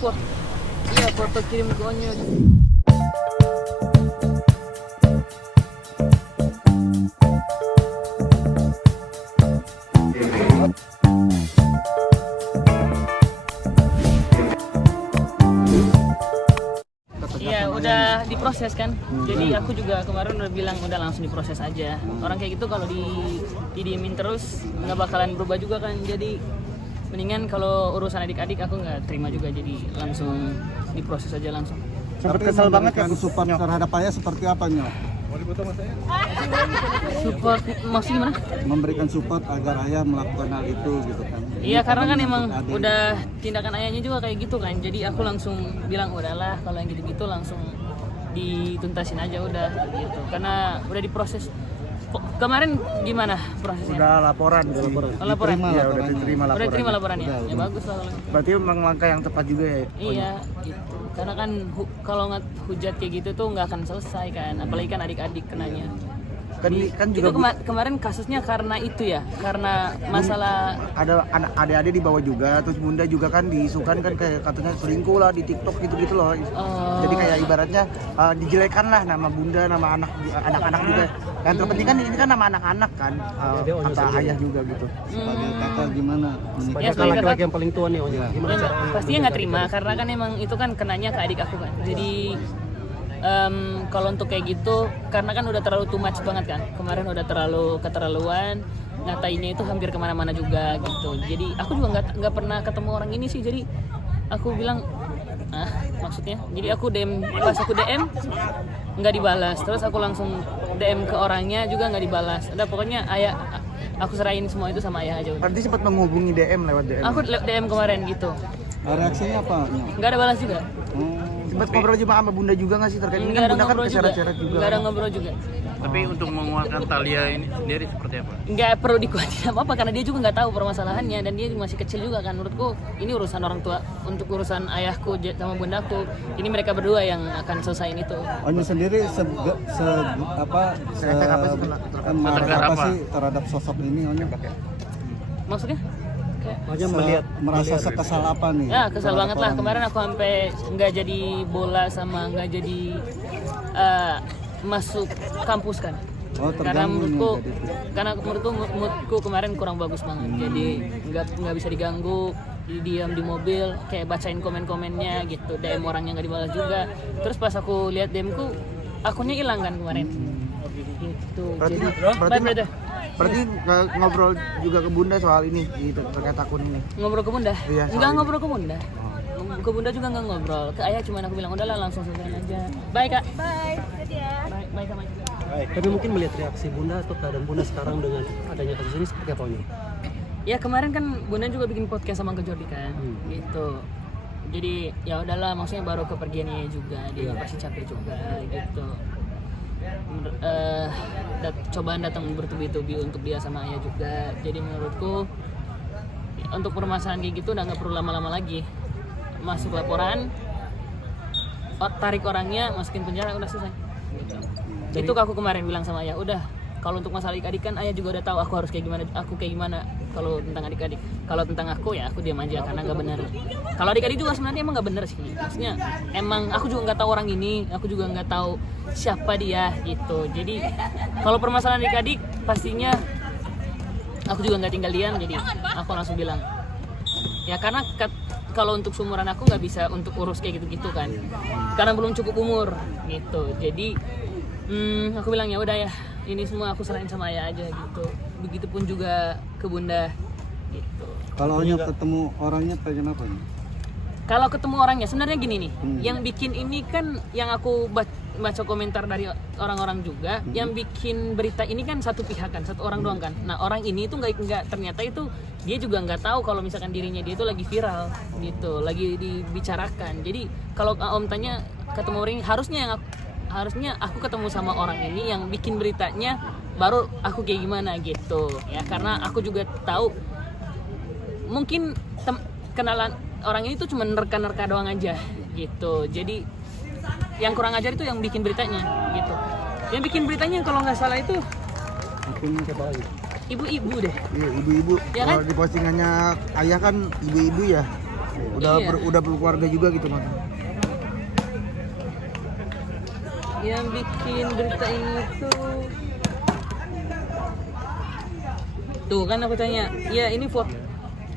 foto kirim ke Onyo. Iya, udah diproses kan. Jadi aku juga kemarin udah bilang udah langsung diproses aja. Orang kayak gitu kalau didiemin terus nggak bakalan berubah juga kan. Jadi mendingan kalau urusan adik-adik aku nggak terima juga, jadi langsung diproses aja langsung. Sempat kesel banget kan support terhadap ayah seperti apa Nyok? Support maksudnya gimana? Memberikan support agar ayah melakukan hal itu gitu kan. Iya, karena kan emang udah tindakan ayahnya juga kayak gitu kan. Jadi aku langsung bilang udahlah kalau yang gitu-gitu langsung dituntasin aja udah gitu. Karena udah diproses. Kemarin gimana prosesnya? Udah laporan sih. Laporan. Ya, udah diterima laporan. Udah diterima laporannya. Ya bagus lah. Berarti memang langkah yang tepat juga ya. Iya, gitu. Karena kan kalau nggak hujat kayak gitu tuh nggak akan selesai kan. Apalagi kan adik-adik kenanya. Kan juga itu kemarin kasusnya karena itu ya, karena masalah ada adik-adik dibawa juga, terus bunda juga kan diisukan kan kayak katanya selingkuh lah di TikTok gitu-gitu loh. Jadi kayak ibaratnya dijelekan lah nama bunda, nama anak-anak juga. Dan terpenting kan ini kan nama anak-anak kan, kata ayah juga gitu. Sebagai kakak gimana? Ya, sebagai laki-laki yang paling tua nih Onya. Gimana cara? Pastinya nggak terima karena kan emang itu kan kenanya ke adik aku kan. Jadi kalau untuk kayak gitu, karena kan udah terlalu too much banget kan. Kemarin udah terlalu keterlaluan, ngatainnya itu hampir kemana-mana juga gitu. Jadi aku juga nggak pernah ketemu orang ini sih. Jadi aku bilang, maksudnya. Jadi aku pas aku DM nggak dibalas. Terus aku langsung DM ke orangnya juga nggak dibalas. Udah pokoknya ayah, aku serahin semua itu sama ayah aja. Berarti sempat menghubungi DM lewat DM. Aku DM kemarin gitu. Reaksinya apa? Nggak ada balas juga. Sempat ngobrol juga sama bunda juga nggak sih terkait ini? Nggak ada Kan bunda kan ngobrol juga. keseret-seret juga. Nggak ada ngobrol juga. Tapi untuk menguatkan Thalia ini sendiri seperti apa? Nggak perlu dikuatin apa-apa karena dia juga nggak tahu permasalahannya dan dia masih kecil juga kan. Menurutku ini urusan orang tua. Untuk urusan ayahku sama bundaku, ini mereka berdua yang akan selesaiin itu. Onyo sendiri apa sih terhadap sosok ini Onyo? Maksudnya? Onyo melihat merasa sekesal apa nih? Ya kesal banget lah. Kemarin aku sampai nggak jadi bola sama nggak jadi masuk kampus kan. Karena menurutku kemarin kurang bagus banget. Jadi nggak bisa diganggu, diam di mobil kayak bacain komen-komennya gitu. DM orangnya nggak dibalas juga. Terus pas aku lihat DM-ku, akunnya hilang kan kemarin. Gitu. Berarti ngobrol juga ke bunda soal ini gitu, terkait akun ini. Ngobrol ke bunda? Iya, Enggak ngobrol ke bunda. Ke bunda juga nggak ngobrol. Ke ayah cuman aku bilang udahlah langsung selesaiin aja. Bye kak. Bye. Bye sama. Tapi mungkin melihat reaksi bunda atau keadaan bunda sekarang dengan adanya kasus ini seperti apa Onyo? Ya kemarin kan bunda juga bikin podcast sama Uncle Jordi kan, gitu. Jadi ya udahlah, maksudnya baru kepergiannya juga, dia pasti capek juga gitu. Cobaan datang bertubi-tubi untuk dia sama ayah juga. Jadi menurutku untuk permasalahan kayak gitu udah nggak perlu lama-lama lagi. Masuk laporan, tarik orangnya, masukin penjara, udah selesai. Gitu. Itu aku kemarin bilang sama ayah, udah kalau untuk masalah adik-adik kan ayah juga udah tahu aku harus kayak gimana kalau tentang adik-adik. Kalau tentang aku ya aku diam aja karena nggak benar. Kalau adik-adik juga sebenarnya emang nggak benar sih. Maksudnya emang aku juga nggak tahu orang ini, aku juga nggak tahu siapa dia gitu. Jadi kalau permasalahan adik-adik pastinya aku juga nggak tinggal diam. Jadi aku langsung bilang ya karena kalau untuk seumuran aku nggak bisa untuk urus kayak gitu-gitu kan, karena belum cukup umur gitu. Jadi aku bilang ya udah ya, ini semua aku serahin sama ayah aja gitu. Begitupun juga ke bunda gitu. Kalau Onyo ketemu orangnya pengen apa nih? Kalau ketemu orangnya sebenarnya gini nih, yang bikin ini kan yang aku baca komentar dari orang-orang juga, yang bikin berita ini kan satu pihak kan, satu orang doang kan. Nah orang ini itu nggak ternyata itu dia juga nggak tahu kalau misalkan dirinya dia itu lagi viral gitu, lagi dibicarakan. Jadi kalau Om tanya ketemu orang ini, harusnya aku ketemu sama orang ini yang bikin beritanya, baru aku kayak gimana gitu ya, karena aku juga tahu mungkin kenalan orang ini tuh cuma nerka-nerka doang aja gitu. Jadi yang kurang ajar itu yang bikin beritanya gitu. Yang bikin beritanya kalau nggak salah itu Akunnya siapa lagi? ibu-ibu deh. Iya, ibu-ibu. Ya kan? Kalau di postingannya ayah kan ibu-ibu ya. Iya. Udah berkeluarga juga gitu mas. Yang bikin berita ini tuh kan aku tanya, ya ini foto,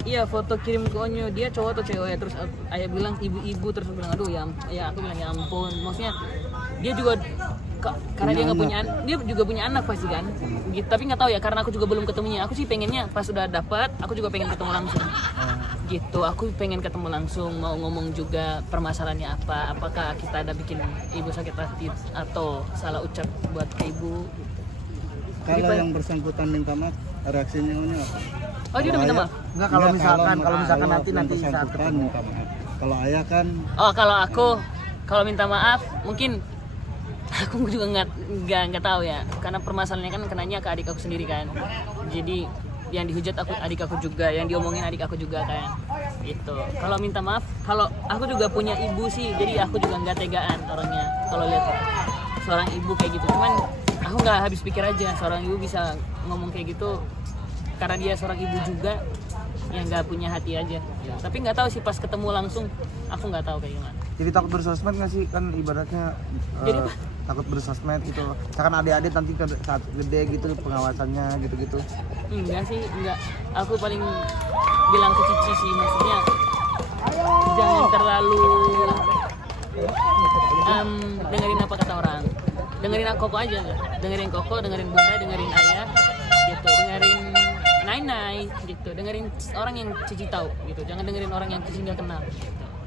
iya foto kirim ke Onyo, dia cowok atau cewek? Terus ayah bilang ibu-ibu, terus aku bilang aduh ya aku bilang ya ampun, maksudnya dia juga karena dia nggak punya dia juga punya anak pasti kan gitu, tapi nggak tahu ya karena aku juga belum ketemunya. Aku sih pengennya pas udah dapat aku juga pengen ketemu langsung gitu, aku pengen ketemu langsung, mau ngomong juga permasalahannya apa, apakah kita ada bikin ibu sakit hati atau salah ucap buat ke ibu gitu. Kalau yang bersangkutan minta maaf, reaksinya Onyo apa? Oh dia udah minta maaf? Enggak, kalau misalkan nanti yang saat bersangkutan ketemu. minta maaf. Kalau ayah kan Oh kalau minta maaf mungkin aku juga nggak tahu ya, karena permasalahannya kan kenanya ke adik aku sendiri kan, jadi yang dihujat adik aku juga, yang diomongin adik aku juga kan gitu. Kalau minta maaf, kalau aku juga punya ibu sih, jadi aku juga nggak tegaan orangnya kalau lihat seorang ibu kayak gitu. Cuman aku nggak habis pikir aja seorang ibu bisa ngomong kayak gitu karena dia seorang ibu juga yang nggak punya hati aja. Tapi nggak tahu sih pas ketemu langsung, aku nggak tahu kayak gimana. Jadi takut bersosmed nggak sih, kan ibaratnya Jadi apa? takut bersosmed gitu. Misalkan adik-adik nanti saat gede gitu pengawasannya gitu-gitu. Enggak sih, enggak. Aku paling bilang ke Cici sih, maksudnya jangan terlalu dengerin apa kata orang. Dengerin Koko aja, enggak? Dengerin Koko, dengerin Bunda, dengerin Ayah, gitu. Dengerin Nai gitu. Dengerin orang yang Cici tahu, gitu. Jangan dengerin orang yang Cici nggak kenal.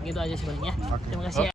Gitu aja sebenarnya. Terima kasih ya.